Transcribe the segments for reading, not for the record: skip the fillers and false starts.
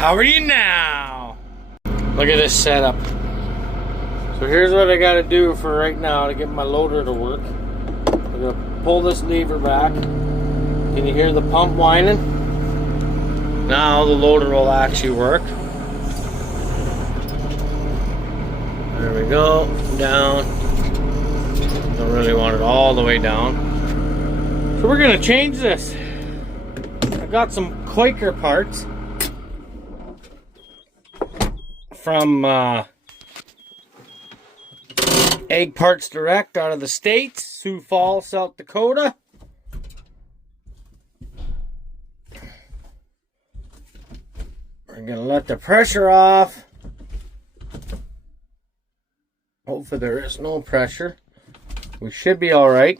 How are you now? Look at this setup. So here's what I gotta do for right now to get my loader to work. I'm gonna pull this lever back. Can you hear the pump whining? Now the loader will actually work. There we go, down. Don't really want it all the way down. So we're gonna change this. I got some Quaker parts from Egg Parts Direct out of the States, Sioux Falls, South Dakota. We're gonna let the pressure off. Hopefully there is no pressure. We should be all right.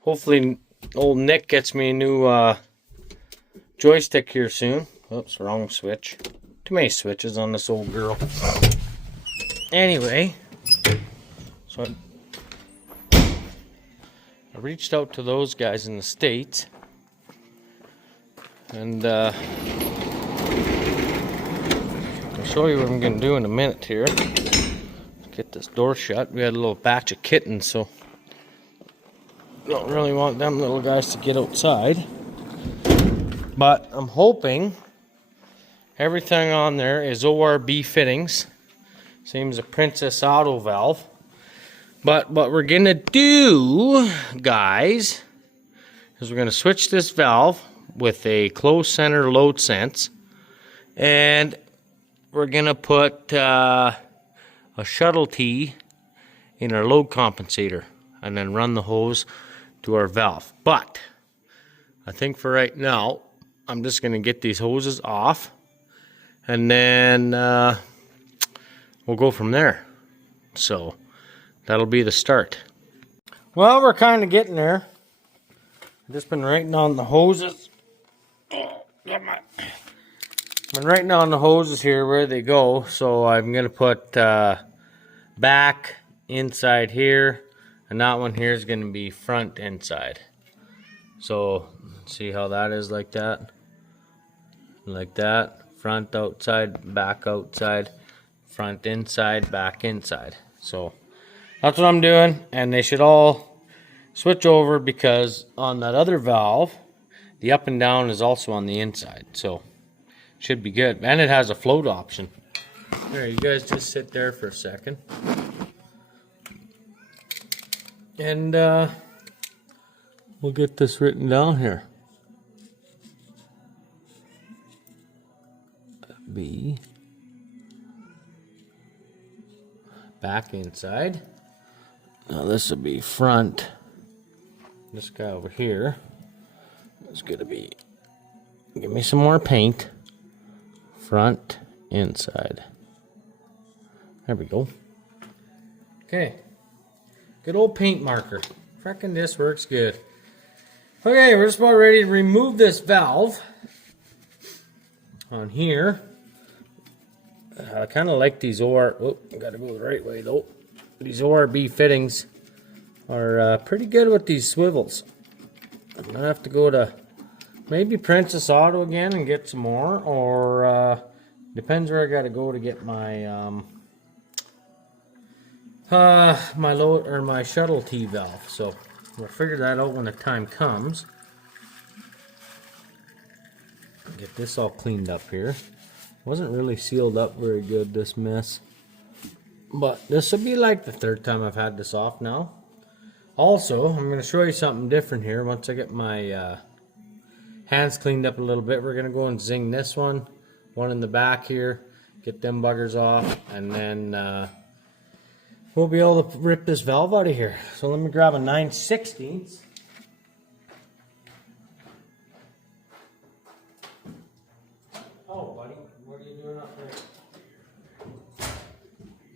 Hopefully old Nick gets me a new joystick here soon. Oops, wrong switch. Too many switches on this old girl. Anyway, so I reached out to those guys in the States, and I'll show you what I'm going to do in a minute here. Get this door shut. We had a little batch of kittens, so don't really want them little guys to get outside. But I'm hoping everything on there is ORB fittings. Same as a Princess Auto valve. But what we're going to do, guys, is we're going to switch this valve with a closed center load sense. And we're going to put a shuttle T in our load compensator. And then run the hose to our valve. But I think for right now, I'm just going to get these hoses off. And then we'll go from there. So that'll be the start. Well, we're kind of getting there. I've just been writing on the hoses. Been writing on the hoses here where they go. So I'm going to put back inside here. And that one here is going to be front inside. So see how that is like that. Like that. Front outside, back outside, front inside, back inside. So that's what I'm doing, and they should all switch over because on that other valve, the up and down is also on the inside. So should be good, and it has a float option. There, you guys just sit there for a second, and we'll get this written down here. B back inside. Now this will be front. This guy over here is gonna be, give me some more paint. Front inside. There we go. Okay, good old paint marker. Frickin' this works good. Okay, we're just about ready to remove this valve on here. I kind of like these I gotta go the right way though. These ORB fittings are pretty good with these swivels. I'm gonna have to go to maybe Princess Auto again and get some more, or depends where I gotta go to get my my load or my shuttle T valve. So we'll figure that out when the time comes. Get this all cleaned up here. Wasn't really sealed up very good, this mess. But this will be like the third time I've had this off now. Also, I'm going to show you something different here. Once I get my hands cleaned up a little bit, we're going to go and zing this one in the back here, get them buggers off, and then we'll be able to rip this valve out of here. So let me grab a 9/16. Oh, buddy, what are you doing up there?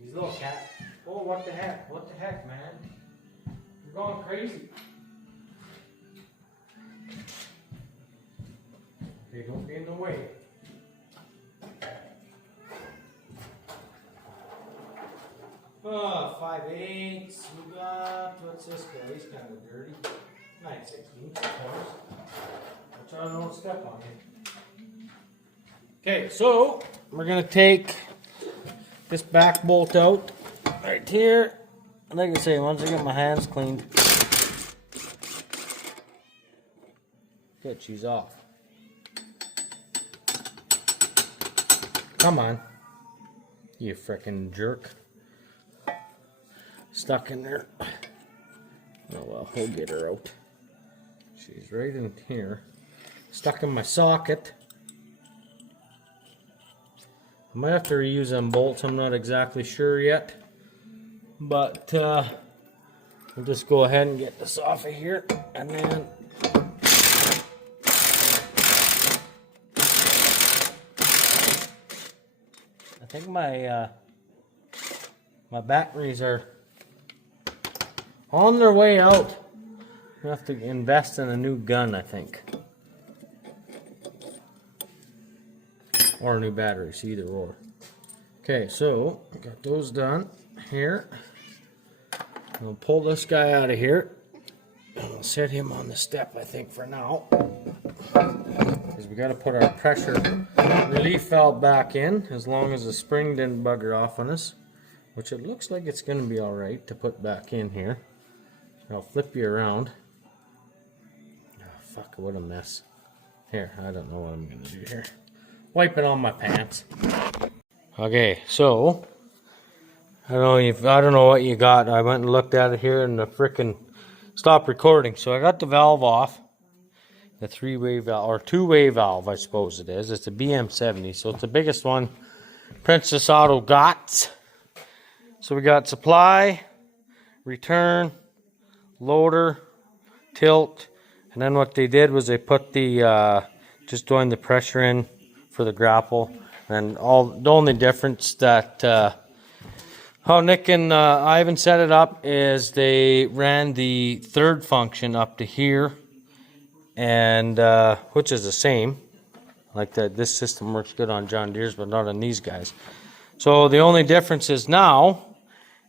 These little cats. Oh, what the heck? What the heck, man? You're going crazy. Okay, don't be in the way. Oh, 5/8. We got, what's this guy? He's kind of dirty. 9/16, of course. I try to don't step on him. Okay, so we're gonna take this back bolt out right here. Like I say, once I get my hands cleaned, good, she's off. Come on, you frickin' jerk. Stuck in there. Oh well, we'll get her out. She's right in here. Stuck in my socket. I might have to reuse them bolts, I'm not exactly sure yet. But we'll just go ahead and get this off of here. And then I think my batteries are on their way out. I have to invest in a new gun, I think. Or new batteries, either or. Okay, so I got those done here. I'll pull this guy out of here. I'll set him on the step, I think, for now. Because we got to put our pressure relief valve back in, as long as the spring didn't bugger off on us. Which it looks like it's going to be alright to put back in here. I'll flip you around. Oh, fuck, what a mess. Here, I don't know what I'm going to do here. Wipe it on my pants. Okay, so I don't know what you got. I went and looked at it here and the frickin' stopped recording. So I got the valve off. The 3-way valve, or 2-way valve, I suppose it is. It's a BM70, so it's the biggest one Princess Auto got. So we got supply, return, loader, tilt, and then what they did was they put the just joined the pressure in for the grapple, and the only difference that how Nick and Ivan set it up is they ran the third function up to here, and which is the same, like that. This system works good on John Deere's, but not on these guys. So the only difference is now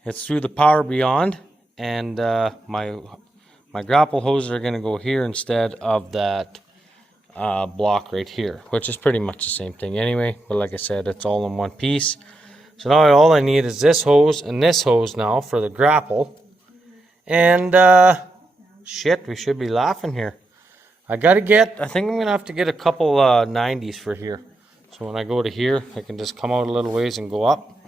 it's through the Power Beyond, and my grapple hoses are going to go here instead of that block right here, which is pretty much the same thing anyway. But like I said, it's all in one piece. So now all I need is this hose and this hose now for the grapple. And shit, we should be laughing here. I think I'm going to have to get a couple 90s for here. So when I go to here, I can just come out a little ways and go up.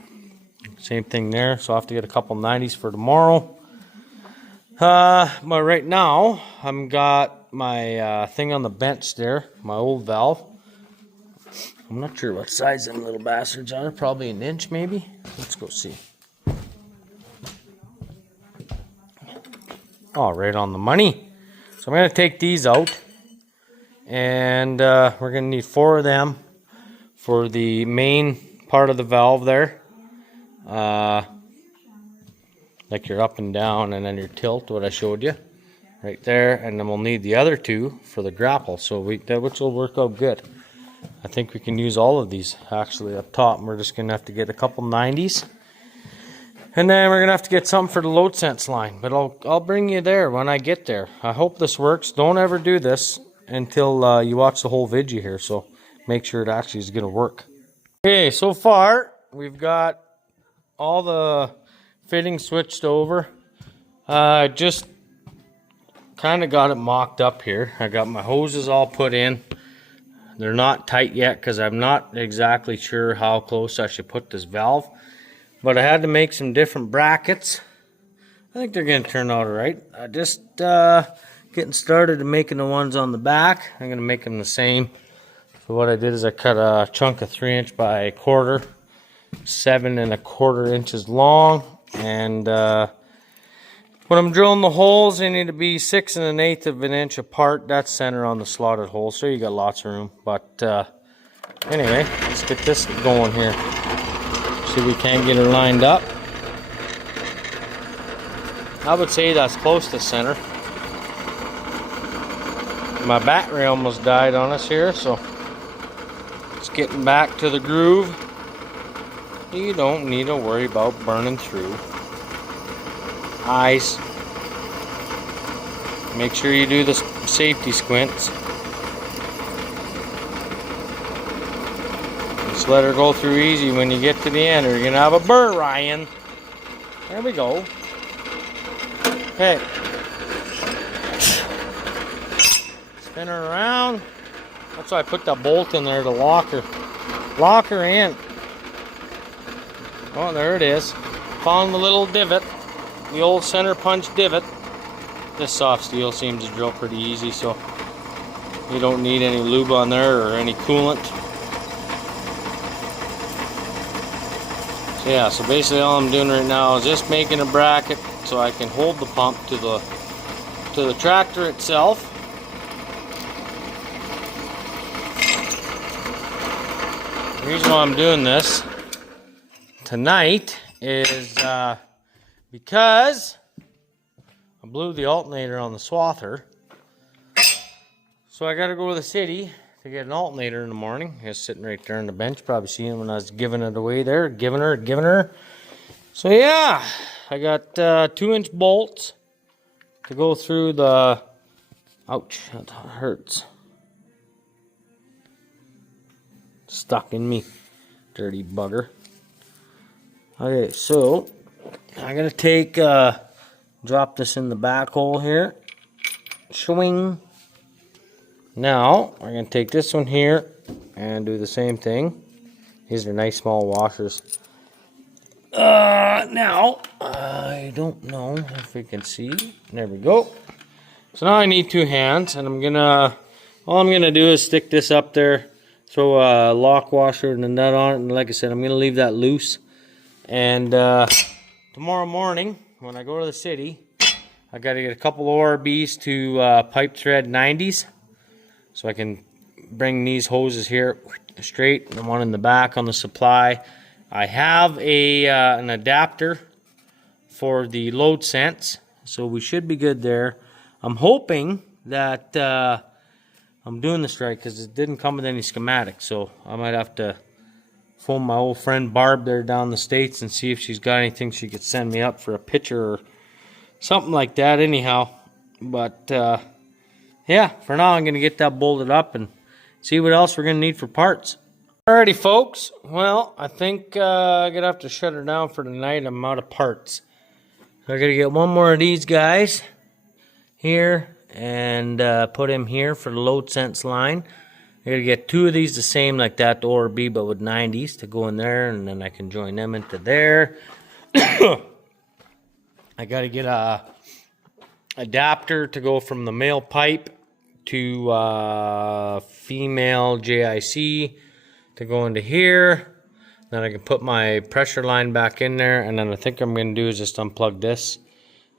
Same thing there. So I have to get a couple 90s for tomorrow. But right now, I've got my thing on the bench there, my old valve. I'm not sure what size them little bastards are. Probably an inch, maybe. Let's go see. Oh, right on the money. So I'm going to take these out. And we're going to need 4 of them for the main part of the valve there. Like your up and down, and then your tilt, what I showed you right there, and then we'll need the other 2 for the grapple, so which will work out good. I think we can use all of these actually up top, and we're just gonna have to get a couple 90s, and then we're gonna have to get something for the load sense line. But I'll bring you there when I get there. I hope this works. Don't ever do this until you watch the whole video here, so make sure it actually is gonna work. Okay, so far we've got all the fitting switched over. Just kind of got it mocked up here. I got my hoses all put in. They're not tight yet because I'm not exactly sure how close I should put this valve, but I had to make some different brackets. I think they're going to turn out alright. I just getting started and making the ones on the back. I'm going to make them the same. So what I did is I cut a chunk of 3" by 1/4, 7 1/4 inches long. And when I'm drilling the holes, they need to be 6 1/8 of an inch apart. That's center on the slotted hole, so you got lots of room. But anyway, let's get this going here. See if we can't get her lined up. I would say that's close to center. My battery almost died on us here, so it's getting back to the groove. You don't need to worry about burning through. Eyes. Make sure you do the safety squints. Just let her go through easy when you get to the end, or you're gonna have a burr, Ryan. There we go. Okay. Spin her around. That's why I put that bolt in there to lock her. Lock her in. Oh, there it is. Found the little divot. The old center punch divot. This soft steel seems to drill pretty easy, so you don't need any lube on there or any coolant. So yeah, so basically all I'm doing right now is just making a bracket so I can hold the pump to the tractor itself. The reason why I'm doing this tonight is because I blew the alternator on the swather. So I gotta go to the city to get an alternator in the morning. It's sitting right there on the bench. Probably seen it when I was giving it away there. Giving her. So yeah, I got 2-inch bolts to go through the... Ouch, that hurts. Stuck in me. Dirty bugger. Okay, so I'm gonna take, drop this in the back hole here. Swing. Now, we're going to take this one here and do the same thing. These are nice small washers. Now, I don't know if we can see. There we go. So now I need 2 hands, and all I'm going to do is stick this up there, throw a lock washer and a nut on it, and like I said, I'm going to leave that loose. And tomorrow morning, when I go to the city, I got to get a couple ORBs to pipe thread 90s. So I can bring these hoses here straight, and the one in the back on the supply. I have an adapter for the load sense, so we should be good there. I'm hoping that I'm doing this right, because it didn't come with any schematics, so I might have to phone my old friend Barb there down the States and see if she's got anything she could send me up for a picture or something like that anyhow. But yeah, for now I'm going to get that bolted up and see what else we're going to need for parts. Alrighty folks, well I think I'm going to have to shut her down for tonight. I'm out of parts. So I got to get one more of these guys here and put him here for the load sense line. I got to get 2 of these the same like that, the ORB but with 90s to go in there, and then I can join them into there. I got to get a adapter to go from the male pipe to female JIC to go into here. Then I can put my pressure line back in there, and then I think I'm going to do is just unplug this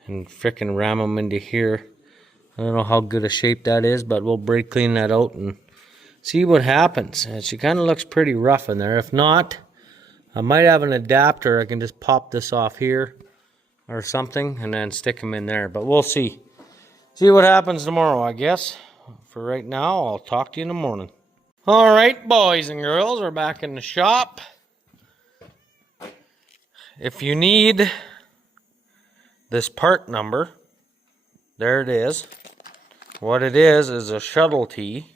and frickin' ram them into here. I don't know how good a shape that is, but we'll brake clean that out and see what happens. And she kind of looks pretty rough in there. If not, I might have an adapter. I can just pop this off here or something and then stick them in there, but we'll see. See what happens tomorrow, I guess. For right now, I'll talk to you in the morning. Alright, boys and girls, we're back in the shop. If you need this part number, there it is. What it is a shuttle T.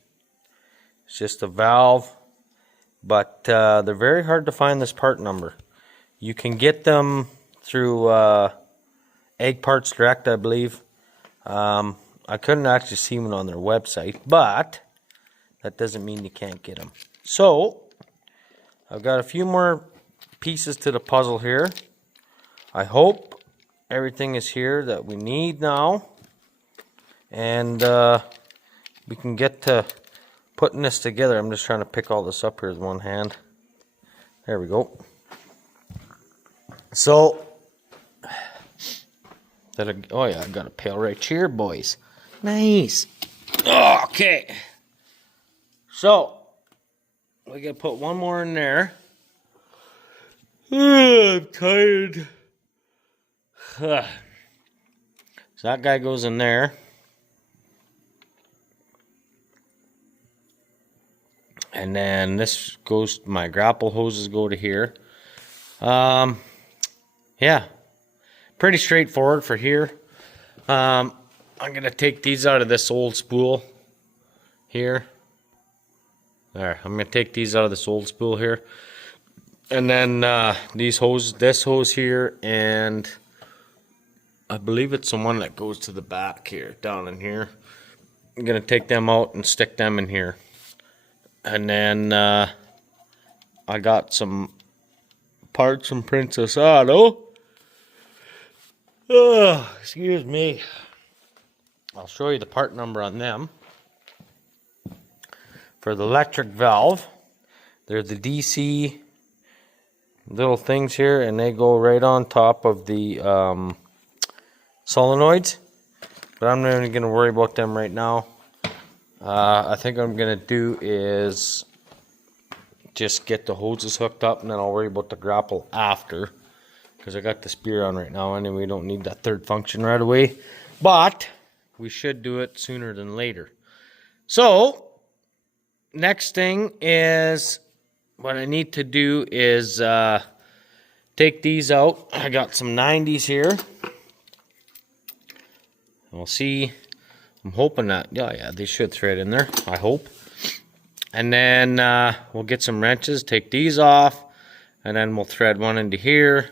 It's just a valve, but they're very hard to find this part number. You can get them through Egg Parts Direct, I believe. I couldn't actually see one on their website, but that doesn't mean you can't get them. So, I've got a few more pieces to the puzzle here. I hope everything is here that we need now, and we can get to putting this together. I'm just trying to pick all this up here with one hand. There we go. So, oh yeah, I got a pail right here, boys. Nice. Okay. So, we gotta put one more in there. I'm tired. So that guy goes in there. And then this goes, my grapple hoses go to here. Yeah. Pretty straightforward for here. I'm going to take these out of this old spool here. There, I'm gonna take these out of this old spool here. And then this hose here, and I believe it's the one that goes to the back here, down in here. I'm gonna take them out and stick them in here. And then I got some parts from Princess Auto. Oh, excuse me. I'll show you the part number on them. For the electric valve, they're the DC little things here, and they go right on top of the solenoids. But I'm not even going to worry about them right now. I think what I'm going to do is just get the hoses hooked up, and then I'll worry about the grapple after. Because I got the spear on right now, and we don't need that third function right away. But we should do it sooner than later. So, next thing is, what I need to do is take these out. I got some 90s here. We'll see. I'm hoping that, yeah, they should thread in there, I hope. And then we'll get some wrenches, take these off, and then we'll thread one into here,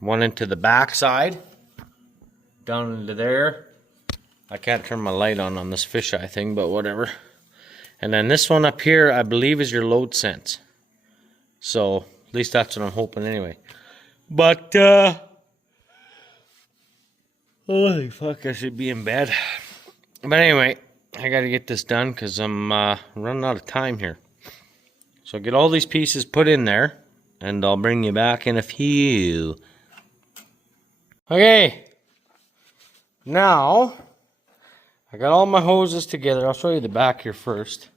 one into the back side, down into there. I can't turn my light on this fisheye thing, but whatever. And then this one up here, I believe, is your load sense. So, at least that's what I'm hoping anyway. But, holy fuck, I should be in bed. But anyway, I gotta get this done because I'm running out of time here. So get all these pieces put in there, and I'll bring you back in a few. Okay. Now, I got all my hoses together. I'll show you the back here first.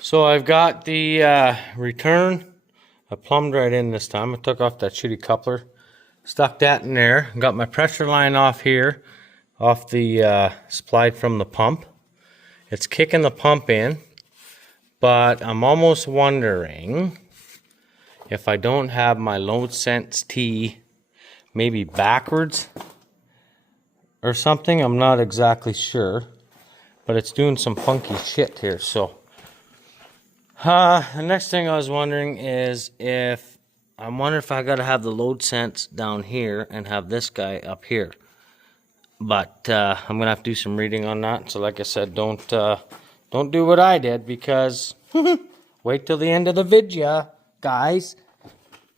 So I've got the return. I plumbed right in this time. I took off that shitty coupler. Stuck that in there. Got my pressure line off here. Off the supplied from the pump. It's kicking the pump in. But I'm almost wondering if I don't have my load sense T maybe backwards or something. I'm not exactly sure. But it's doing some funky shit here. So the next thing I was wondering is if I gotta have the load sense down here and have this guy up here. But I'm gonna have to do some reading on that. So like I said, don't do what I did, because wait till the end of the video, guys.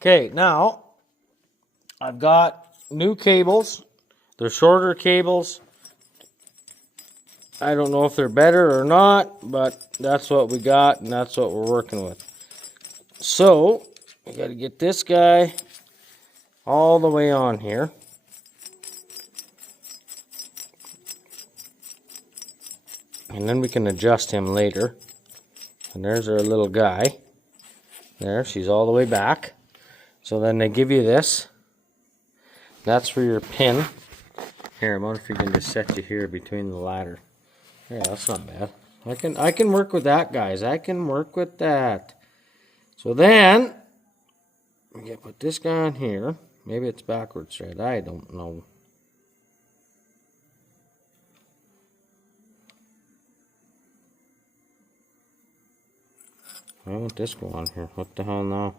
Okay, now I've got new cables. They're shorter cables. I don't know if they're better or not, but that's what we got, and that's what we're working with. So, I got to get this guy all the way on here. And then we can adjust him later. And there's our little guy. There, she's all the way back. So then they give you this. That's for your pin. Here, I wonder if you can just set you here between the ladder. Yeah, that's not bad. I can work with that, guys. I can work with that. So then, we gotta put this guy on here. Maybe it's backwards thread. I don't know. I want this go on here. What the hell now?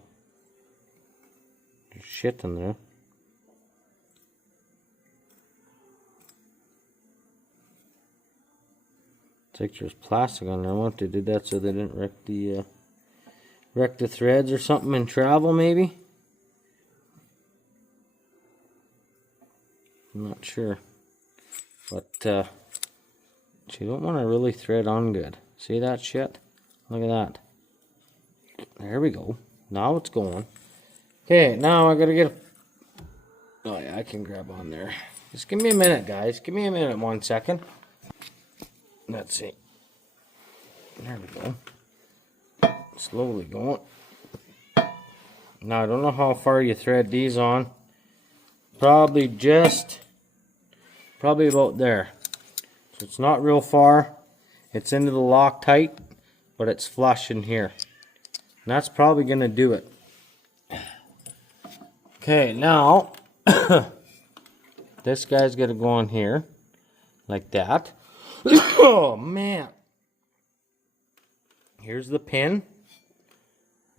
There's shit in there. It's like there's plastic on there. I wonder if they did that so they didn't wreck the threads or something in travel, maybe? I'm not sure. But, you don't want to really thread on good. See that shit? Look at that. There we go. Now it's going. Okay, now I gotta get oh yeah, I can grab on there. Just give me a minute, guys. Give me a minute, 1 second. Let's see. There we go. Slowly going. Now I don't know how far you thread these on. Probably about there. So it's not real far. It's into the Loctite, but it's flush in here. And that's probably gonna do it. Okay, now this guy's gonna go on here like that. Oh man. Here's the pin.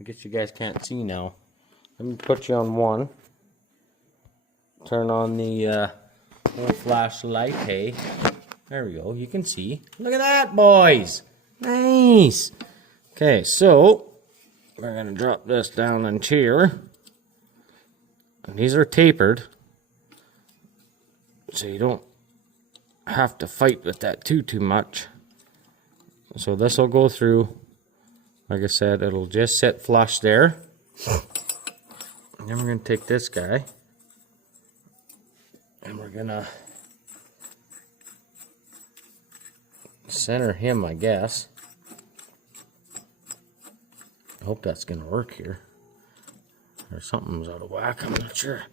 I guess you guys can't see now. Let me put you on one. Turn on the whole flashlight. Hey, there we go. You can see. Look at that, boys. Nice. Okay, so we're gonna drop this down into here. And these are tapered, so you don't have to fight with that too much. So this will go through. Like I said, it'll just sit flush there. And then we're gonna take this guy, and we're gonna center him, I guess. I hope that's gonna work here. Or something's out of whack, I'm not sure.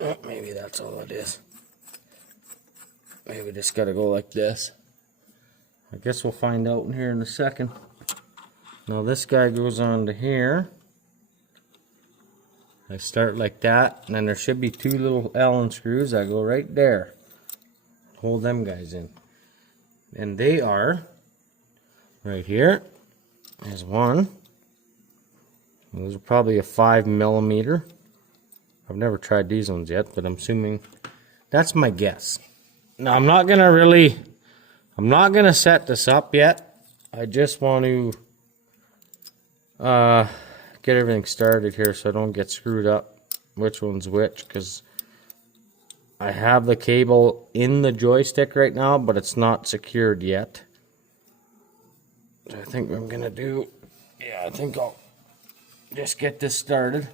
Oh, maybe that's all it is. Maybe just gotta go like this. I guess we'll find out in here in a second. Now this guy goes on to here. I start like that, and then there should be two little Allen screws that go right there. Hold them guys in. And they are right here. There's one. Those are probably a 5mm. I've never tried these ones yet, but I'm assuming that's my guess. Now I'm not gonna set this up yet. I just want to get everything started here so I don't get screwed up which one's which, because I have the cable in the joystick right now, but it's not secured yet. So I think what I'm gonna do, I think I'll just get this started.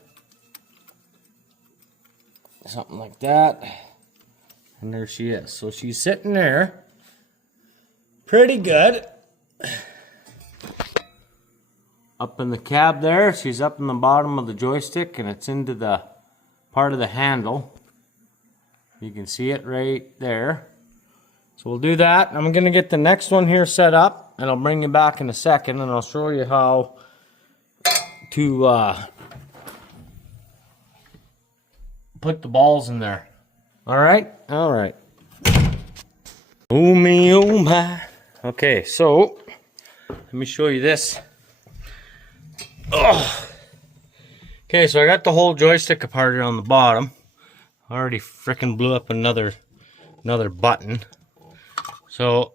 Something like that. And there she is. So she's sitting there. Pretty good. Up in the cab there. She's up in the bottom of the joystick, and it's into the part of the handle. You can see it right there. So we'll do that. I'm going to get the next one here set up, and I'll bring you back in a second, and I'll show you how to put the balls in there. Alright? Alright. Oh me, oh my. Okay, so let me show you this. Oh. Okay, so I got the whole joystick apart here on the bottom. I already frickin' blew up another button. So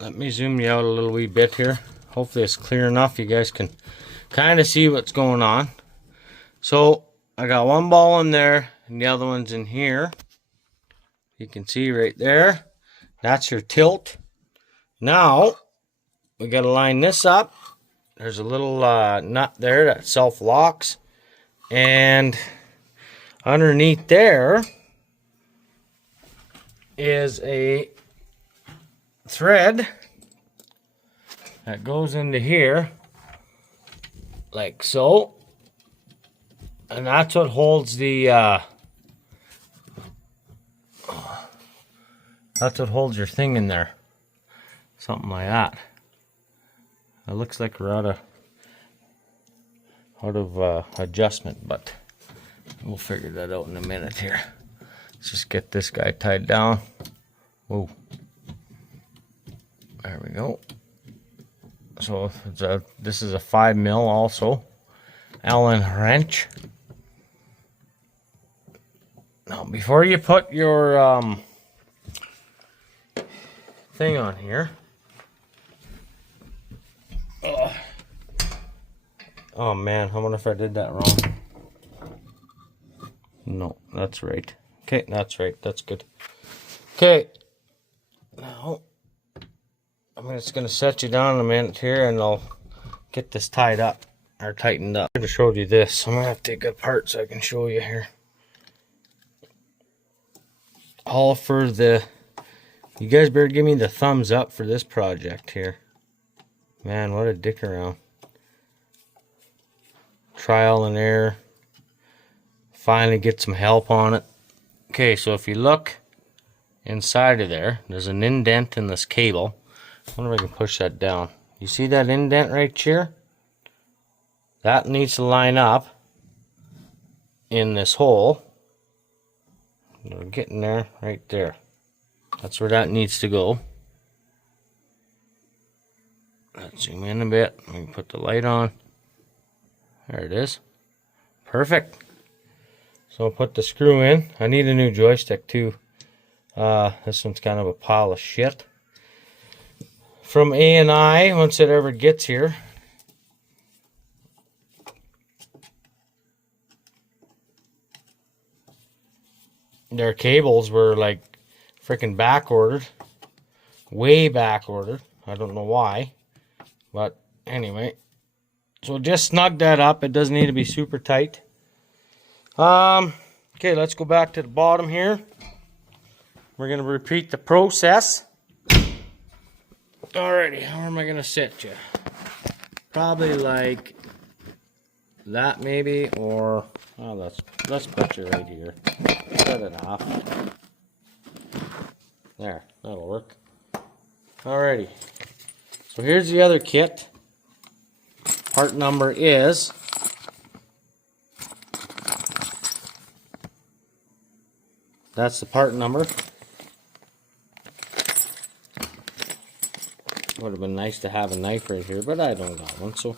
let me zoom you out a little wee bit here. Hopefully it's clear enough. You guys can kind of see what's going on. So I got one ball in there and the other one's in here. You can see right there. That's your tilt. Now we got to line this up. There's a little nut there that self-locks, and underneath there is a thread that goes into here like so, and that's what holds the that's what holds your thing in there, something like that. It looks like we're out of adjustment, but we'll figure that out in a minute here. Let's just get this guy tied down. Whoa. There we go. So this is a 5mm also. Allen wrench. Now before you put your thing on here. Oh man, I wonder if I did that wrong. No, that's right. Okay, that's right. That's good. Okay. Now, I'm just going to set you down a minute here and I'll get this tied up or tightened up. I should have showed you this. I'm going to have to take it apart so I can show you here. All for the... You guys better give me the thumbs up for this project here. Man, what a dick around. Trial and error. Finally get some help on it. Okay, so if you look inside of there, there's an indent in this cable. I wonder if I can push that down. You see that indent right here? That needs to line up in this hole. We're getting there, right there. That's where that needs to go. Let's zoom in a bit. We can put the light on. There it is. Perfect. So I'll put the screw in. I need a new joystick too. This one's kind of a pile of shit. From A&I, once it ever gets here. Their cables were like freaking back ordered. Way back ordered. I don't know why. But anyway. So just snug that up. It doesn't need to be super tight. Okay, let's go back to the bottom here. We're going to repeat the process. Alrighty, how am I going to sit you? Probably like that maybe, or oh, let's put you right here. Set it off. There, that'll work. Alrighty. So here's the other kit. Part number is that's the part number. Would have been nice to have a knife right here, but I don't got one, so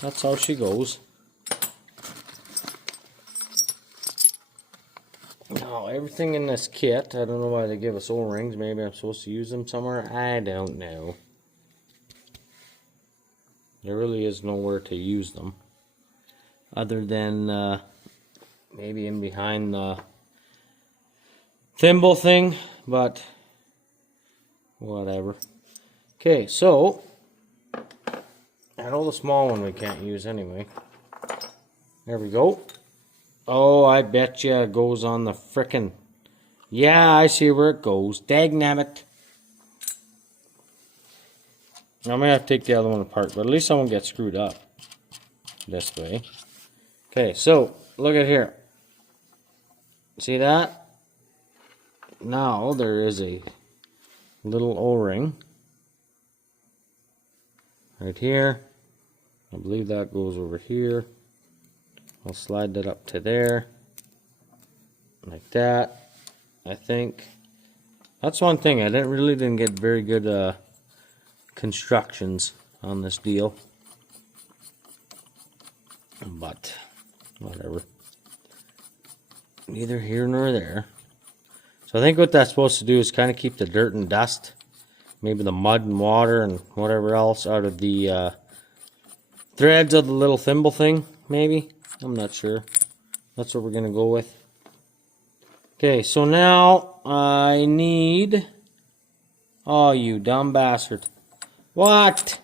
that's how she goes. Now, everything in this kit, I don't know why they give us O-rings. Maybe I'm supposed to use them somewhere. I don't know. There really is nowhere to use them. Other than maybe in behind the thimble thing, but whatever. Okay, so I know the small one we can't use anyway. There we go. Oh, I bet you it goes on the frickin'. Yeah, I see where it goes. Dagnabbit. I may have to take the other one apart, but at least I won't get screwed up this way. Okay, so look at here. See that? Now there is a little O-ring right here. I believe that goes over here. I'll slide that up to there like that. I think that's one thing. I didn't get very good constructions on this deal, but whatever. Neither here nor there. So I think what that's supposed to do is kind of keep the dirt and dust, maybe the mud and water and whatever else out of the threads of the little thimble thing, maybe. I'm not sure. That's what we're going to go with. Okay, so now I need... Oh, you dumb bastard. What?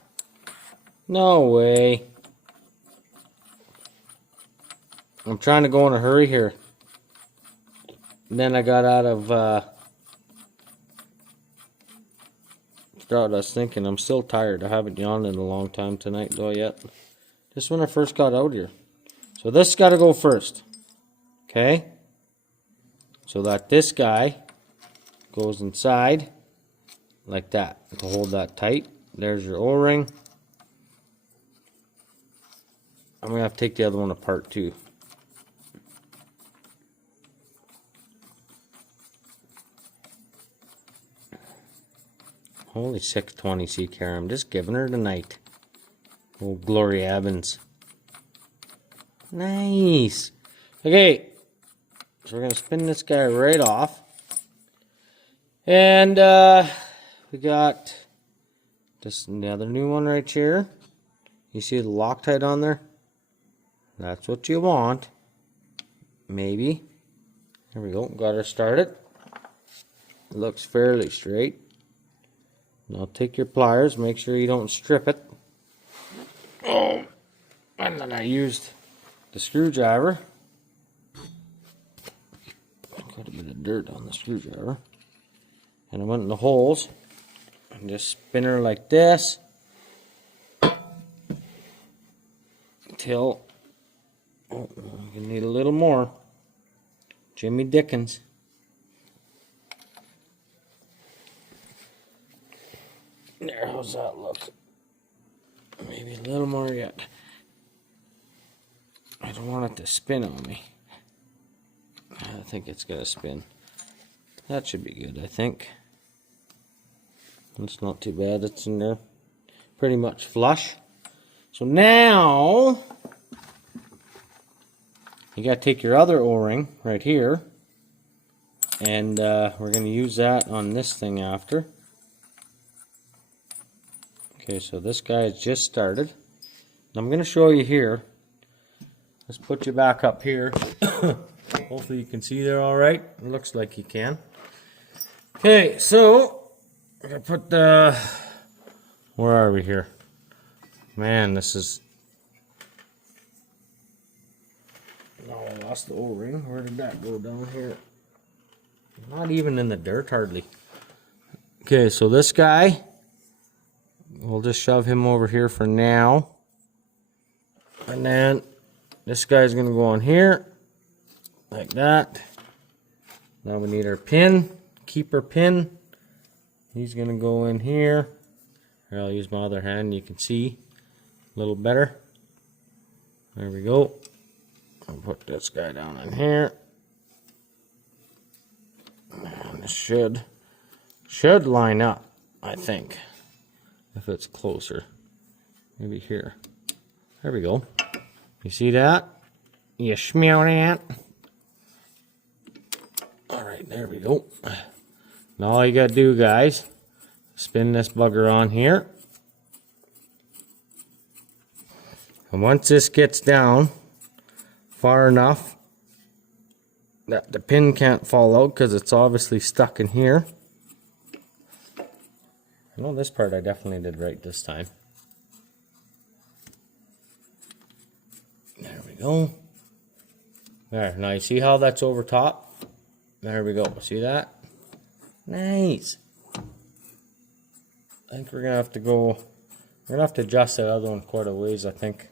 No way. I'm trying to go in a hurry here. And then I got out of... forgot what I was thinking. I'm still tired. I haven't yawned in a long time tonight though yet. Just when I first got out here. So this got to go first. Okay? So that this guy goes inside like that to hold that tight. There's your O-ring. I'm going to have to take the other one apart too. Holy 620 C-Car. I'm just giving her tonight. Oh, Gloria Evans. Nice. Okay. So we're going to spin this guy right off. And we got this another new one right here. You see the Loctite on there? That's what you want. Maybe. There we go. Got her started. It looks fairly straight. Now take your pliers. Make sure you don't strip it. Oh, and then I used the screwdriver. Got a bit of dirt on the screwdriver. And I went in the holes and just spin her like this until you need a little more. Jimmy Dickens. There, how's that look? Maybe a little more yet. I don't want it to spin on me. I think it's gonna spin. That should be good, I think. It's not too bad, it's in there. pretty much flush. So now you got to take your other O-ring right here, and we're going to use that on this thing after. Okay, so this guy has just started. I'm going to show you here. Let's put you back up here. Hopefully you can see there all right. It looks like you can. Okay, so I'm going to put the... Where are we here? Man, this is... Oh, I lost the O-ring. Where did that go down here? Not even in the dirt hardly. Okay, so this guy, we'll just shove him over here for now. And then this guy's going to go on here, like that. Now we need our pin, keeper pin. He's going to go in here. Here, I'll use my other hand, you can see a little better. There we go. I'll put this guy down in here. And this should line up, I think, if it's closer. Maybe here. There we go. You see that? You smell that? Alright, there we go. Now all you gotta do, guys, spin this bugger on here. And once this gets down far enough that the pin can't fall out because it's obviously stuck in here. I know this part I definitely did right this time. There we go. There, now you see how that's over top? There we go. See that? Nice. I think we're gonna have to go, we're gonna have to adjust that other one quite a ways, I think.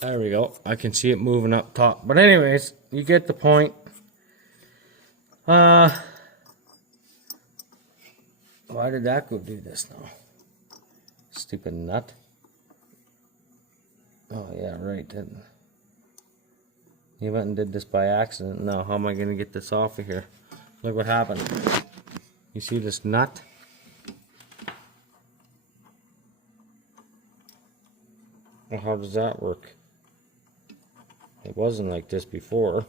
There we go. I can see it moving up top. But anyways, you get the point. Why did that go do this now? Stupid nut. Oh yeah, right. Didn't. You went and did this by accident. Now how am I going to get this off of here? Look what happened. You see this nut? Well, how does that work? It wasn't like this before.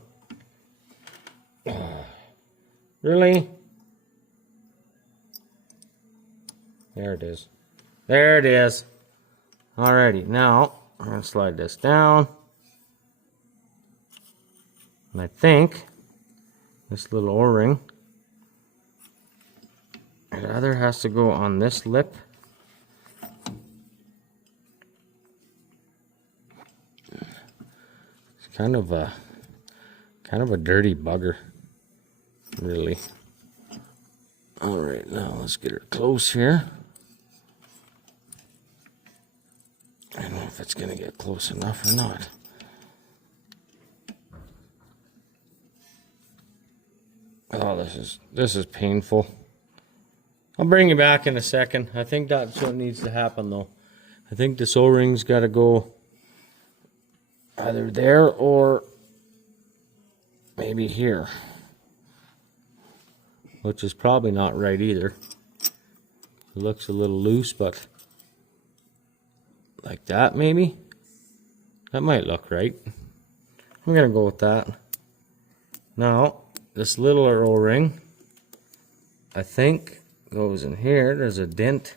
Really? There it is. There it is. Alrighty, now I'm going to slide this down. And I think this little O-ring, it either has to go on this lip. It's kind of a dirty bugger, really. All right, now let's get her close here. I don't know if it's gonna get close enough or not. Oh, this is painful. I'll bring you back in a second. I think that's what needs to happen though. I think this O-ring's got to go either there or maybe here, which is probably not right either. It looks a little loose, but like that maybe. That might look right. I'm gonna go with that. Now this littler O-ring, I think, goes in here. There's a dent.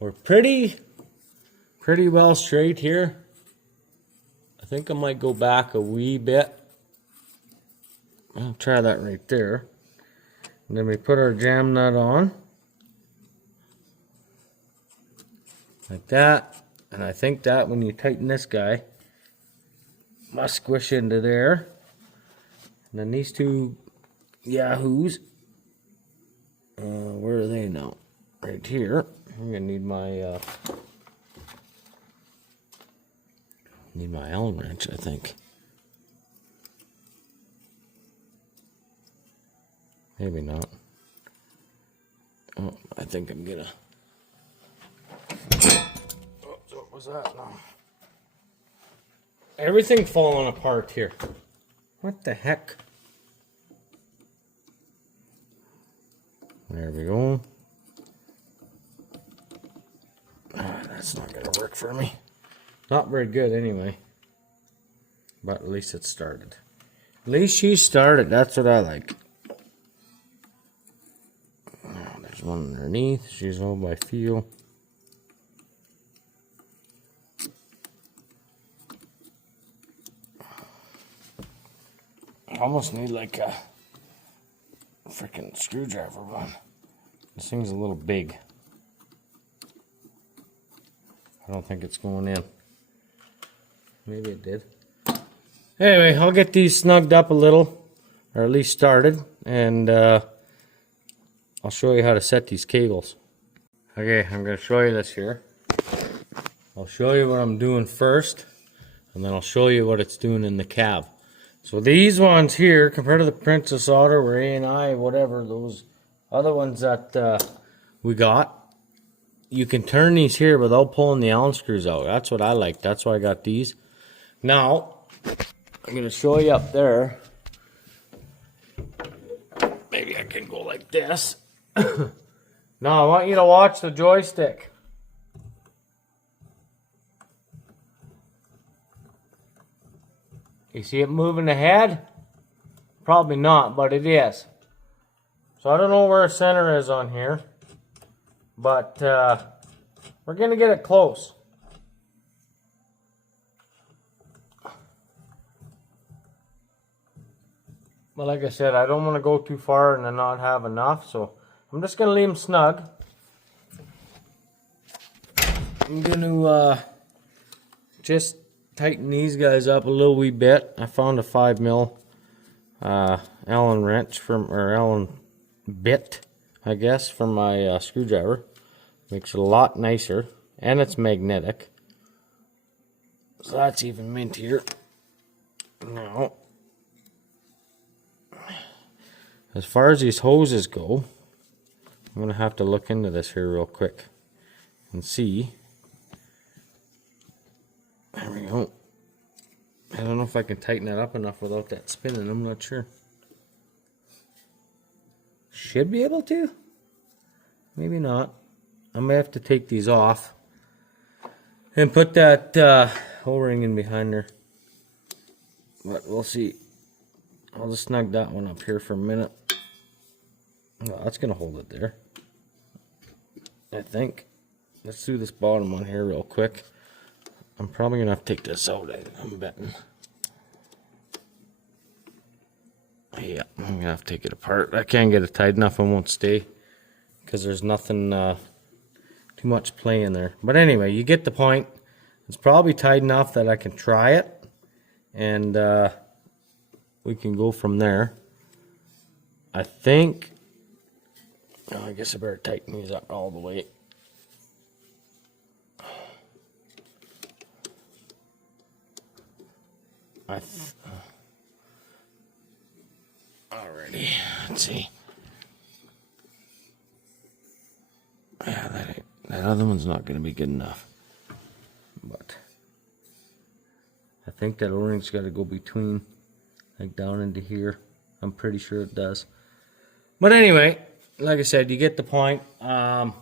We're pretty well straight here. I think I might go back a wee bit. I'll try that right there. And then we put our jam nut on. Like that. And I think that when you tighten this guy, must squish into there. And then these two yahoos, where are they now? Right here. I'm gonna need my Allen wrench, I think. Maybe not. Oh, I think I'm gonna. Oh, what was that now? everything falling apart here. What the heck? There we go. That's not going to work for me. Not very good anyway. But at least it started. At least she started. That's what I like. Oh, there's one underneath. She's all by feel. I almost need like a freaking screwdriver one. This thing's a little big. I don't think it's going in. Maybe it did. Anyway, I'll get these snugged up a little, or at least started, and I'll show you how to set these cables. Okay, I'm going to show you this here. I'll show you what I'm doing first, and then I'll show you what it's doing in the cab. So these ones here, compared to the Princess Otter or A&I, whatever, those other ones that we got, you can turn these here without pulling the Allen screws out. That's what I like. That's why I got these. Now, I'm going to show you up there. Maybe I can go like this. Now, I want you to watch the joystick. You see it moving ahead? Probably not, but it is. So I don't know where center is on here, but we're going to get it close. But like I said, I don't want to go too far and then not have enough, so I'm just going to leave them snug. I'm going to just tighten these guys up a little wee bit. I found a 5mm Allen wrench or Allen bit, I guess, from my screwdriver. Makes it a lot nicer, and it's magnetic. So that's even mintier. Now, as far as these hoses go, I'm going to have to look into this here real quick and see. There we go. I don't know if I can tighten that up enough without that spinning. I'm not sure. Should be able to. Maybe not. I may have to take these off and put that O-ring in behind there. But we'll see. I'll just snug that one up here for a minute. Well, that's going to hold it there, I think. Let's do this bottom one here real quick. I'm probably going to have to take this out, I'm betting. Yeah, I'm going to have to take it apart. I can't get it tight enough, it won't stay. Because there's nothing, too much play in there. But anyway, you get the point. It's probably tight enough that I can try it. And we can go from there. I think, oh, I guess I better tighten these up all the way. Alrighty, let's see. Yeah, that other one's not going to be good enough. But I think that O-ring's got to go between, like down into here. I'm pretty sure it does. But anyway, like I said, you get the point. Now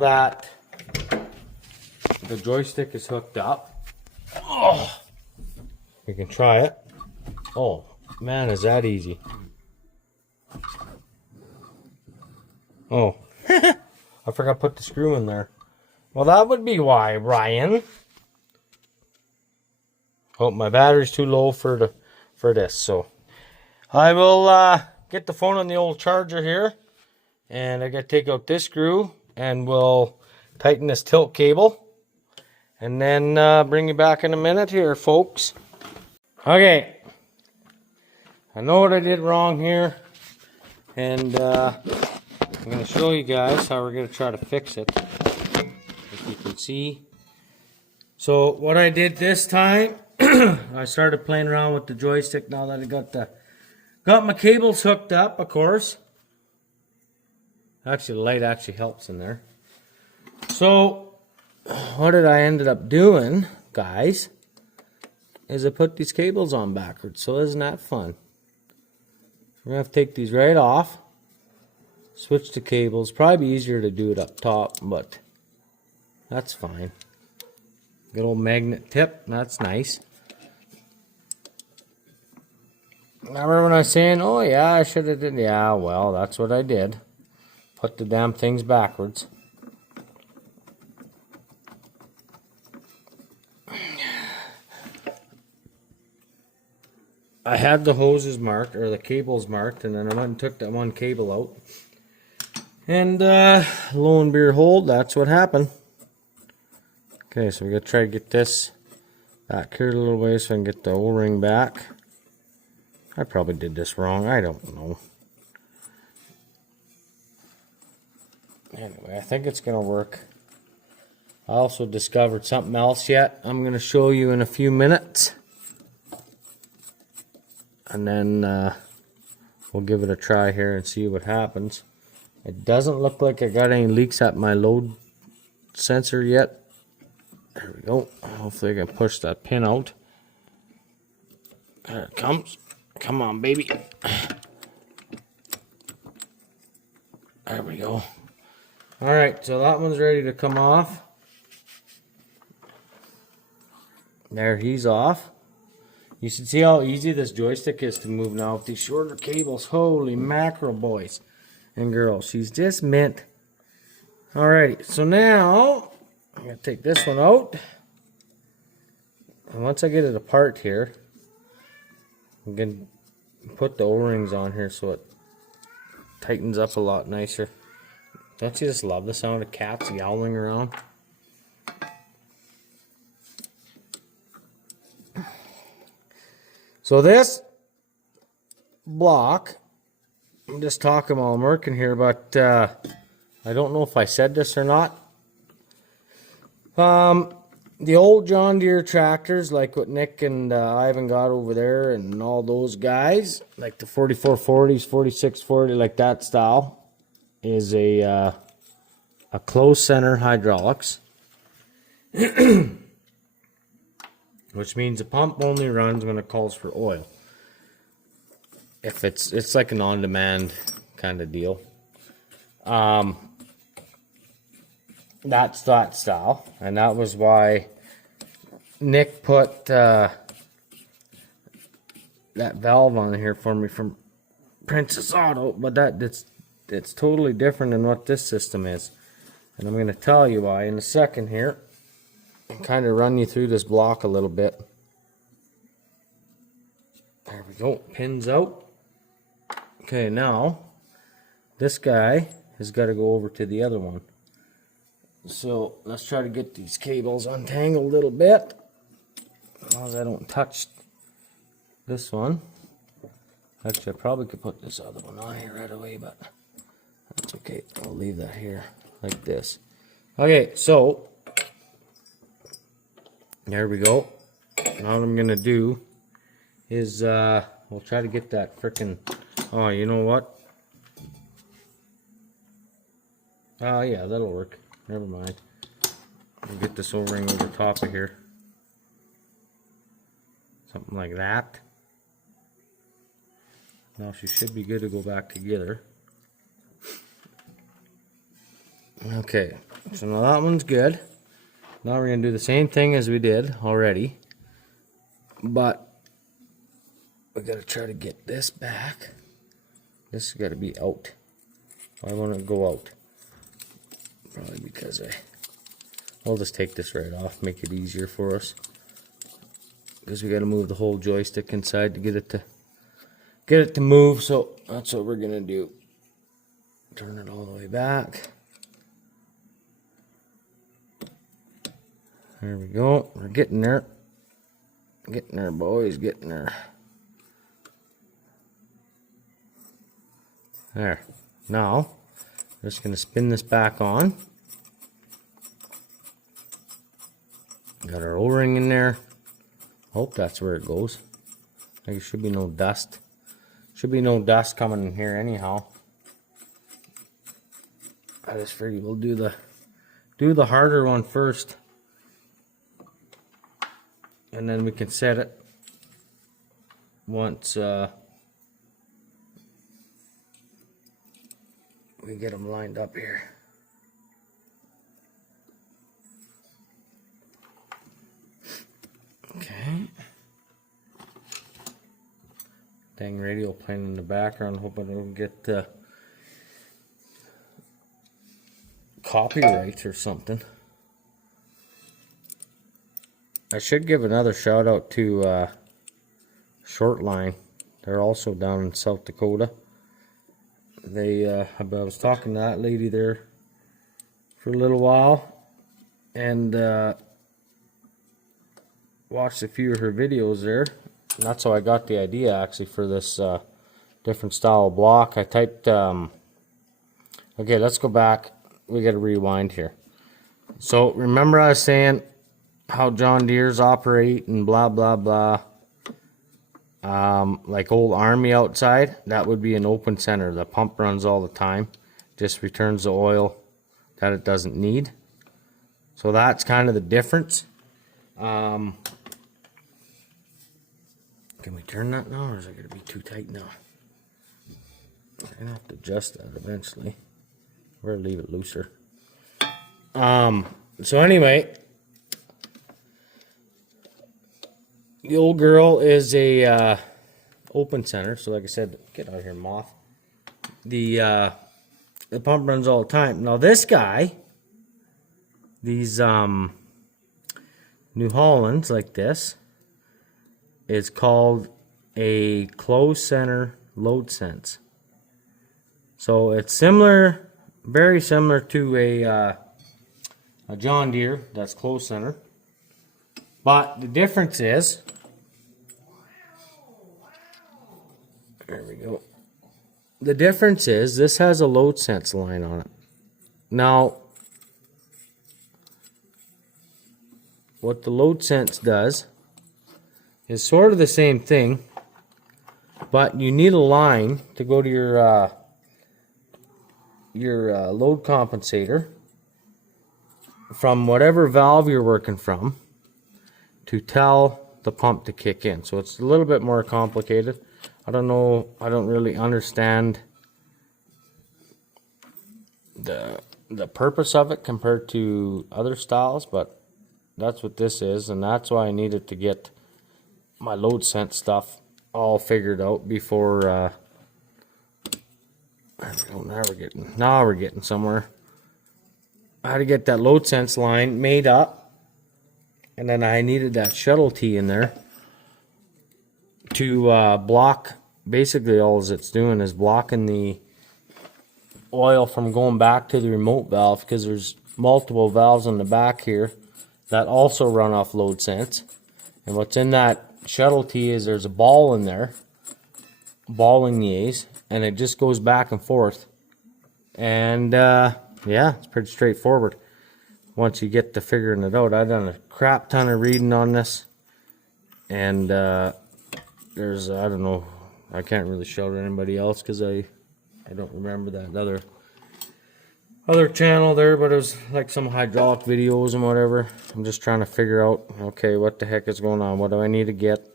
that the joystick is hooked up, oh, we can try it. Oh, man, is that easy. Oh, I forgot to put the screw in there. Well, that would be why, Ryan. Oh, my battery's too low for this, so I will get the phone on the old charger here, and I got to take out this screw, and we'll tighten this tilt cable, and then bring you back in a minute here, folks. Okay, I know what I did wrong here, and I'm going to show you guys how we're going to try to fix it, if you can see. So what I did this time, I started playing around with the joystick now that I got my cables hooked up, of course. Actually, the light actually helps in there. So what did I ended up doing, guys, is I put these cables on backwards. So isn't that fun? We're going to have to take these right off. Switch the cables. Probably easier to do it up top, but that's fine. Good old magnet tip. That's nice. Remember when I was saying, oh yeah, I should have did. Yeah, well, that's what I did. Put the damn things backwards. I had the hoses marked, or the cables marked, and then I went and took that one cable out. And lo and behold, that's what happened. Okay, so we're going to try to get this back here a little way so I can get the O-ring back. I probably did this wrong, I don't know. Anyway, I think it's going to work. I also discovered something else yet I'm going to show you in a few minutes. And then we'll give it a try here and see what happens. It doesn't look like I got any leaks at my load sensor yet. There we go. Hopefully I can push that pin out. There it comes. Come on, baby. There we go. Alright, so that one's ready to come off. There, he's off. You should see how easy this joystick is to move now with these shorter cables. Holy mackerel, boys and girls. She's just mint. Alrighty, so now I'm going to take this one out. And once I get it apart here, I'm going to put the O-rings on here so it tightens up a lot nicer. Don't you just love the sound of cats yowling around? So this block, I'm just talking while I'm working here, but I don't know if I said this or not. The old John Deere tractors, like what Nick and Ivan got over there, and all those guys, like the 4440s, 4640, like that style, is a closed center hydraulics. Which means the pump only runs when it calls for oil. If it's like an on-demand kind of deal. That's that style, and that was why Nick put that valve on here for me from Princess Auto, but it's totally different than what this system is, and I'm going to tell you why in a second here. And kind of run you through this block a little bit. There we go, pins out. Okay, now this guy has got to go over to the other one. So let's try to get these cables untangled a little bit, as long as I don't touch this one. Actually, I probably could put this other one on here right away, but that's okay. I'll leave that here like this. Okay, so there we go. Now what I'm going to do is we'll try to get that frickin', oh, you know what? Oh, yeah, that'll work. Never mind. We'll get this O-ring over top of here. Something like that. Now she should be good to go back together. Okay, so now that one's good. Now we're going to do the same thing as we did already, but we got to try to get this back. This has got to be out. Why won't it go out? Probably because I'll just take this right off, make it easier for us, because we got to move the whole joystick inside to get it to move. So that's what we're going to do. Turn it all the way back. There we go. We're getting there. Getting there, boys. Getting there. There. Now, I'm just going to spin this back on. Got our O-ring in there. Hope that's where it goes. There should be no dust. Should be no dust coming in here anyhow. I just figured we'll do the do the harder one first, and then we can set it once we get them lined up here. Okay. Dang radio playing in the background, hoping it'll get copyright or something. I should give another shout out to Shortline. They're also down in South Dakota. I was talking to that lady there for a little while, and watched a few of her videos there. And that's how I got the idea actually for this different style of block. I typed, okay, let's go back. We got to rewind here. So remember I was saying how John Deere's operate and blah, blah, blah. Like old Army outside, that would be an open center. The pump runs all the time. Just returns the oil that it doesn't need. So that's kind of the difference. Can we turn that now, or is it going to be too tight now? I'm going to have to adjust that eventually. Or leave it looser. So anyway, the old girl is a open center. So like I said, get out of here, moth. The pump runs all the time. Now this guy, these New Hollands like this, is called a closed center load sense. So it's similar, very similar to a John Deere that's closed center. But the difference is, there we go. The difference is this has a load sense line on it. Now, what the load sense does is sort of the same thing, but you need a line to go to your load compensator from whatever valve you're working from to tell the pump to kick in. So it's a little bit more complicated. I don't know, I don't really understand the purpose of it compared to other styles, but that's what this is, and that's why I needed to get my load sense stuff all figured out before there we go. Now we're getting somewhere. I had to get that load sense line made up, and then I needed that shuttle tee in there to block. Basically all it's doing is blocking the oil from going back to the remote valve, because there's multiple valves in the back here that also run off load sense. And what's in that shuttle tee is there's a ball in there, balling liaise, and it just goes back and forth. And yeah, it's pretty straightforward once you get to figuring it out. I've done a crap ton of reading on this, and there's, I don't know, I can't really shout at anybody else because I don't remember that other channel there, but it was like some hydraulic videos and whatever. I'm just trying to figure out, okay, what the heck is going on? What do I need to get?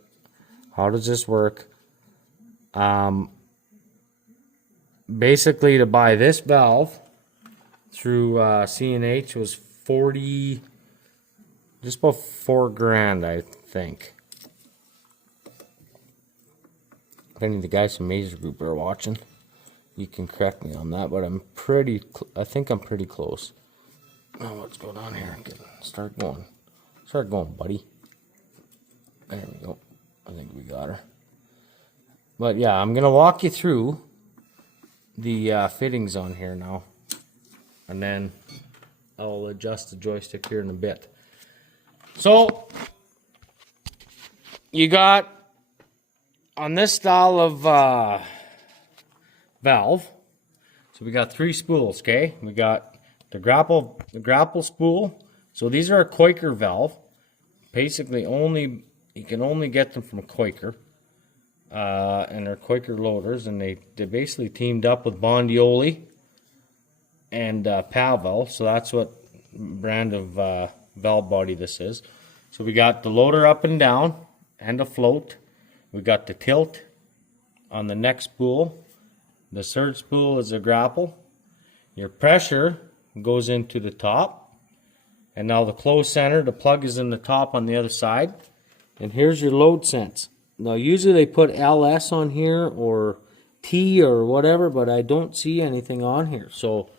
How does this work? Basically, to buy this valve through C&H was just about $4,000, I think. If any of the guys from Major Group are watching, you can correct me on that, but I think I'm pretty close. Now what's going on here? Start going, buddy. There we go. I think we got her. But yeah, I'm gonna walk you through the fittings on here now, and then I'll adjust the joystick here in a bit. So you got on this style of valve, so we got 3 spools. Okay, we got the grapple spool. So these are a Quaker valve. Basically, you can only get them from a Quaker, and they're Quaker loaders, and they basically teamed up with Bondioli and Pavel. So that's what brand of valve body this is. So we got the loader up and down and a float. We got the tilt on the neck spool. The third spool is a grapple. Your pressure goes into the top. And now the close center, the plug is in the top on the other side. And here's your load sense. Now usually they put LS on here or T or whatever, but I don't see anything on here. So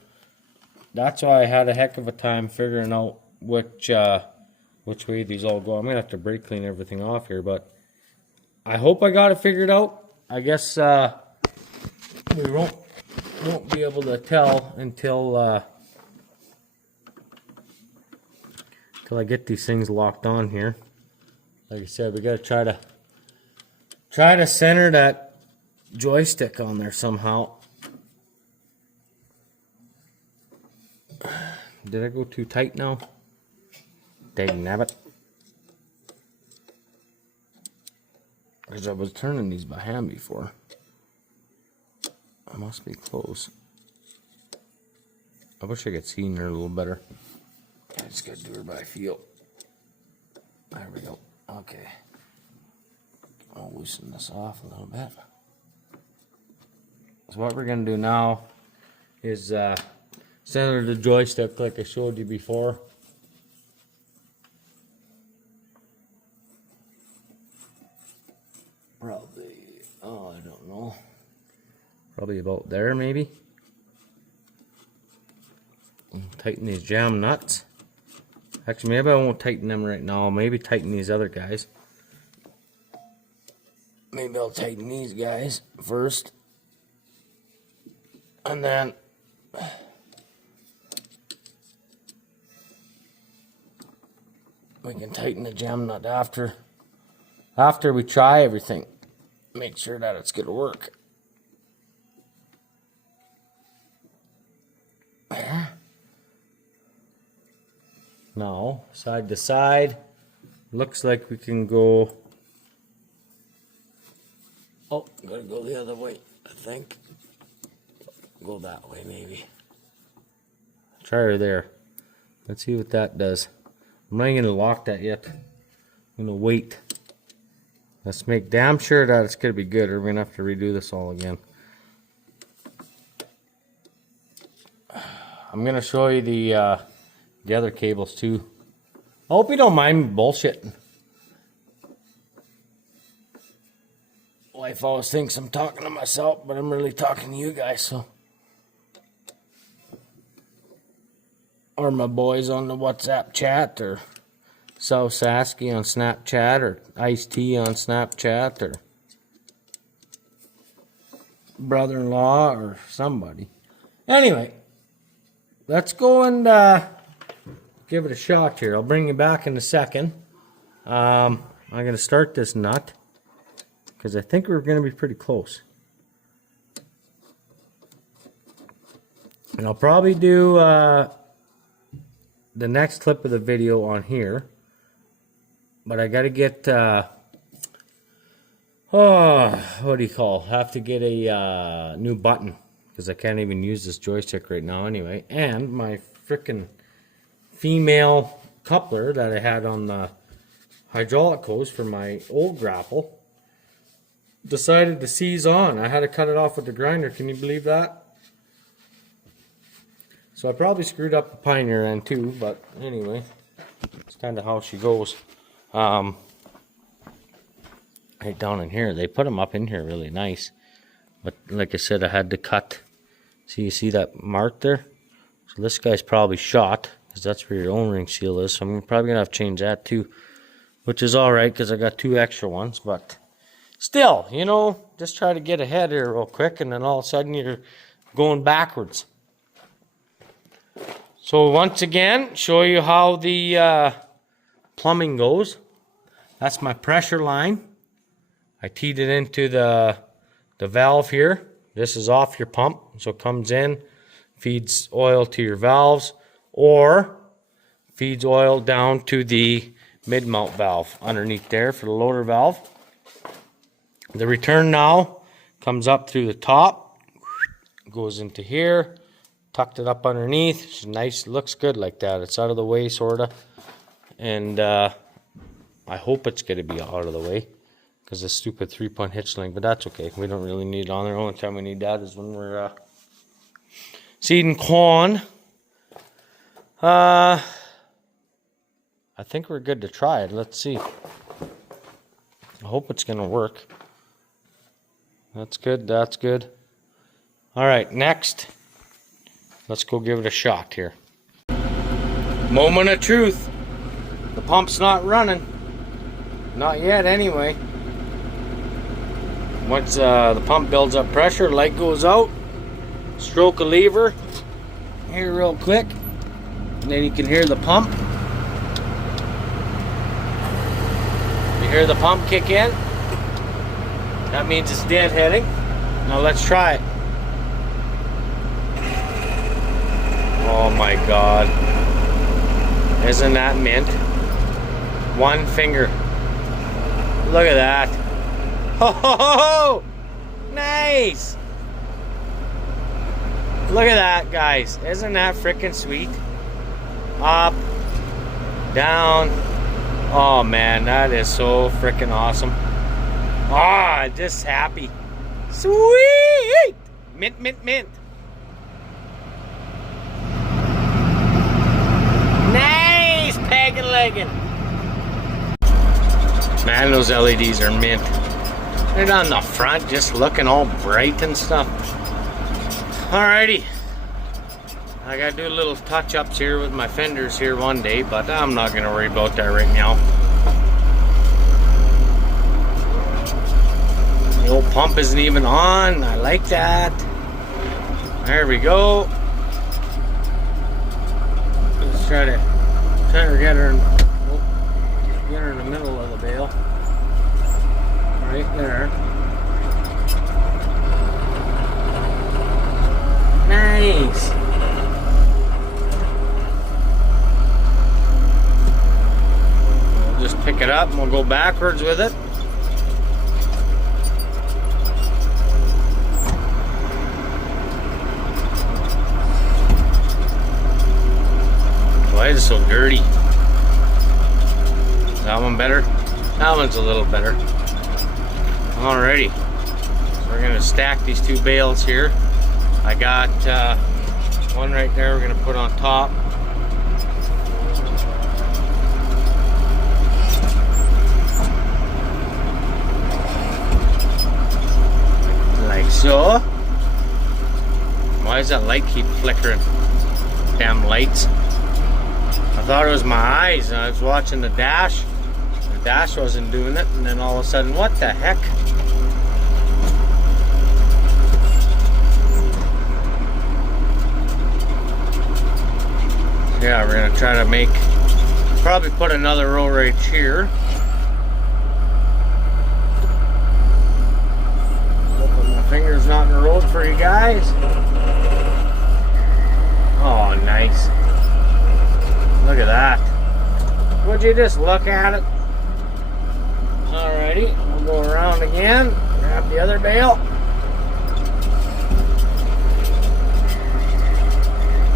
that's why I had a heck of a time figuring out which way these all go. I'm gonna have to brake clean everything off here, but I hope I got it figured out. I guess we won't be able to tell until I get these things locked on here. Like I said, we gotta try to center that joystick on there somehow. Did I go too tight now? Dang nabbit. Because I was turning these by hand before. I must be close. I wish I could see in there a little better. I just gotta do her by feel. There we go. Okay. I'll loosen this off a little bit. So what we're gonna do now is center the joystick like I showed you before. Probably, I don't know. Probably about there maybe. Tighten these jam nuts. Actually, maybe I won't tighten them right now. Maybe tighten these other guys. Maybe I'll tighten these guys first. And then we can tighten the jam nut after we try everything. Make sure that it's gonna work. There. Now, side to side. Looks like we can go. Oh, gotta go the other way, I think. Go that way, maybe. Try her there. Let's see what that does. I'm not going to lock that yet. I'm going to wait. Let's make damn sure that it's going to be good, or we're going to have to redo this all again. I'm going to show you the other cables too. I hope you don't mind me bullshitting. Wife always thinks I'm talking to myself, but I'm really talking to you guys, so. Or my boys on the WhatsApp chat, or South Sasky on Snapchat, or Ice T on Snapchat, or brother-in-law, or somebody. Anyway, let's go and give it a shot here. I'll bring you back in a second. I'm going to start this nut, because I think we're going to be pretty close. And I'll probably do the next clip of the video on here. But I got to get, what do you call? Have to get a new button, because I can't even use this joystick right now anyway. And my frickin' female coupler that I had on the hydraulic hose for my old grapple decided to seize on. I had to cut it off with the grinder. Can you believe that? So I probably screwed up the pioneer end too, but anyway, it's kind of how she goes. Right down in here, they put them up in here really nice, but like I said, I had to cut. See, you see that mark there? So this guy's probably shot, because that's where your O-ring seal is. So I'm probably gonna have to change that too, which is all right, because I got 2 extra ones. But still, you know, just try to get ahead here real quick, and then all of a sudden you're going backwards. So once again, show you how the plumbing goes. That's my pressure line. I teed it into the valve here. This is off your pump, so it comes in, feeds oil to your valves, or feeds oil down to the mid-mount valve underneath there for the loader valve. The return now comes up through the top, goes into here, tucked it up underneath. It's nice, looks good like that. It's out of the way, sorta. And I hope it's gonna be out of the way because of stupid 3-point hitch link, but that's okay. We don't really need it on there. Only time we need that is when we're seeding corn. I think we're good to try it. Let's see. I hope it's gonna work. That's good, that's good. All right, next, let's go give it a shot here. Moment of truth. The pump's not running. Not yet, anyway. Once the pump builds up pressure, light goes out, stroke a lever here real quick, and then you can hear the pump. You hear the pump kick in. That means it's deadheading. Now let's try it. Oh my God. Isn't that mint? One finger. Look at that. Oh, nice. Look at that, guys. Isn't that freaking sweet? Up, down. Oh man, that is so freaking awesome. Ah, oh, just happy. Sweet! Mint, mint, mint. Nice peg-a-legging. Man, those LEDs are mint. They're on the front, just looking all bright and stuff. Alrighty. I gotta do a little touch-ups here with my fenders here one day, but I'm not gonna worry about that right now. The old pump isn't even on. I like that. There we go. Let's try to get her in the middle of the bale. Right there. Nice. We'll just pick it up and we'll go backwards with it. Why is it so dirty? Is that one better? That one's a little better. Alrighty. So we're going to stack these two bales here. I got one right there we're going to put on top. Like so. Why does that light keep flickering? Damn lights. I thought it was my eyes and I was watching the dash. The dash wasn't doing it, and then all of a sudden, what the heck? Yeah, we're gonna try to probably put another row right here. Hoping my finger's not in the road for you guys. Oh, nice. Look at that. Would you just look at it? Alrighty, we'll go around again. Grab the other bale.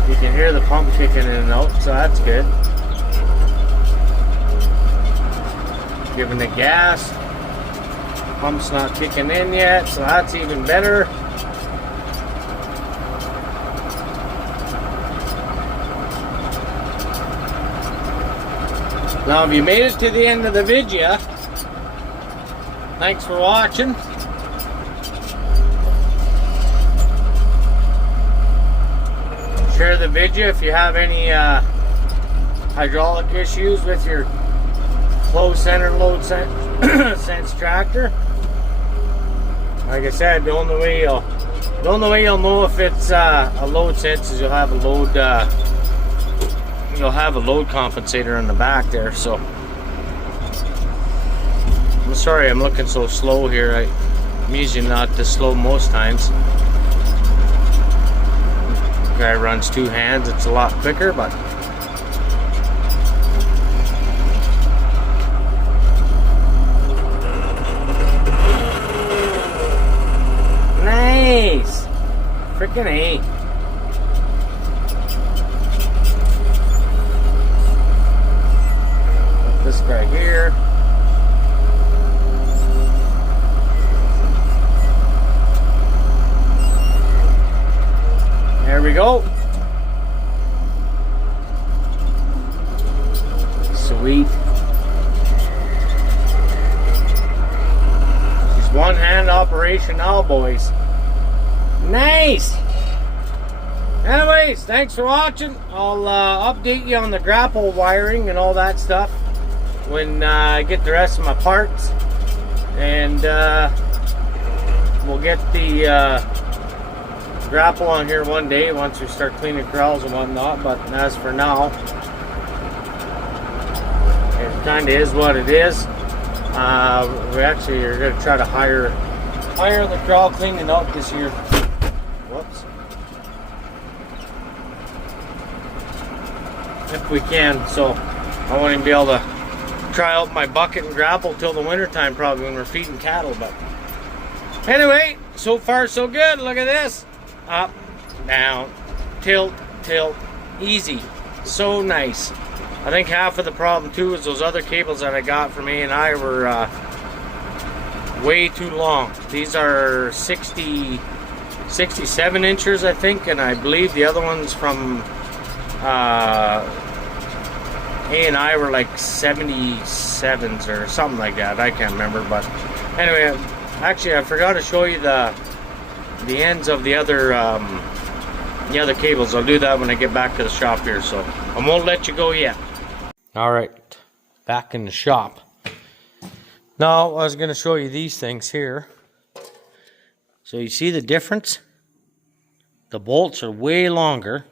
You can hear the pump kicking in and out, so that's good. Giving the gas. Pump's not kicking in yet, so that's even better. Now, if you made it to the end of the video, thanks for watching. Share the video if you have any hydraulic issues with your closed center load sense tractor. Like I said, the only way you'll know if it's a load sense is you'll have a load compensator on the back there. So I'm sorry I'm looking so slow here. I'm usually not this slow most times. Guy runs two hands, it's a lot quicker, but nice. Freaking A. guy here. There we go. Sweet. It's one-hand operation now, boys. Nice. Anyways, thanks for watching. I'll update you on the grapple wiring and all that stuff when I get the rest of my parts, and we'll get the grapple on here one day once we start cleaning corrals and whatnot. But as for now, it kind of is what it is. We actually are going to try to hire the corral cleaning out this year. Whoops. If we can, so I won't even be able to try out my bucket and grapple till the winter time, probably when we're feeding cattle. But anyway, so far so good. Look at this. Up, down, tilt, tilt, easy. So nice. I think half of the problem too is those other cables that I got from A&I were way too long. These are 67 inches, I think, and I believe the other ones from A&I were like 77s or something like that. I can't remember, but anyway, actually I forgot to show you the ends of the other cables. I'll do that when I get back to the shop here, so I won't let you go yet. All right, back in the shop. Now I was going to show you these things here. So you see the difference? The bolts are way longer,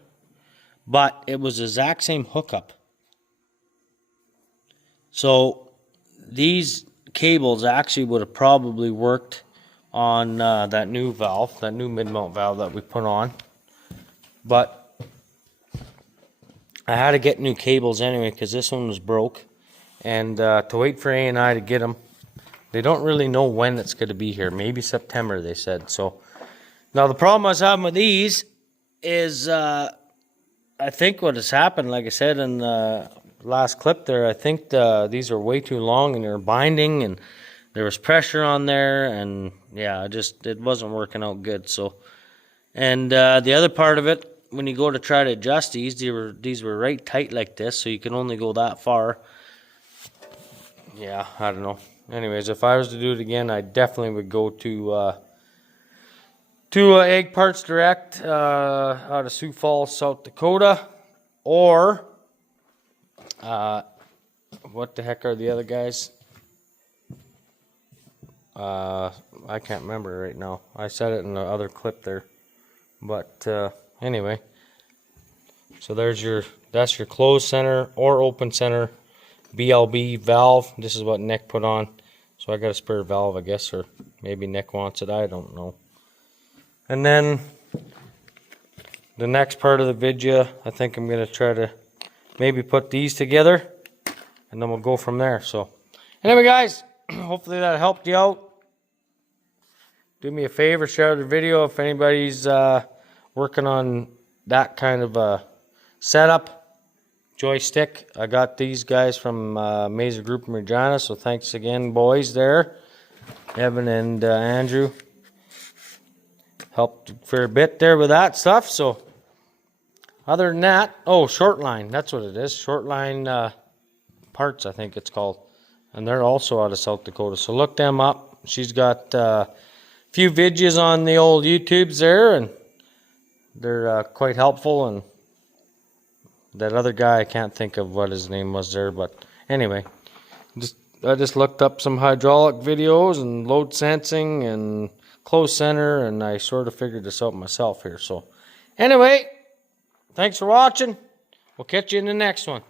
but it was the exact same hookup. So these cables actually would have probably worked on that new valve, that new mid-mount valve that we put on. But I had to get new cables anyway because this one was broke. And to wait for A&I to get them, they don't really know when it's going to be here. Maybe September, they said. So now the problem I was having with these is I think what has happened, like I said in the last clip there, I think these are way too long and they're binding and there was pressure on there, and yeah, it wasn't working out good. So, and the other part of it, when you go to try to adjust these were right tight like this, so you can only go that far. Yeah, I don't know. Anyways, if I was to do it again, I definitely would go to Egg Parts Direct out of Sioux Falls, South Dakota, or what the heck are the other guys? I can't remember right now. I said it in the other clip there, but anyway. So that's your closed center or open center BLB valve. This is what Nick put on. So I got a spare valve, I guess, or maybe Nick wants it. I don't know. And then the next part of the video, I think I'm going to try to maybe put these together, and then we'll go from there. So anyway, guys, hopefully that helped you out. Do me a favor, share the video if anybody's working on that kind of a setup. Joystick. I got these guys from Mazer Group in Regina, so thanks again, boys, there. Evan and Andrew helped a fair bit there with that stuff. So other than that, oh, Shortline, that's what it is. Shortline Parts, I think it's called. And they're also out of South Dakota, so look them up. She's got a few videos on the old YouTubes there, and they're quite helpful. And that other guy, I can't think of what his name was there, but anyway, I just looked up some hydraulic videos and load sensing and closed center, and I sort of figured this out myself here. So anyway, thanks for watching. We'll catch you in the next one.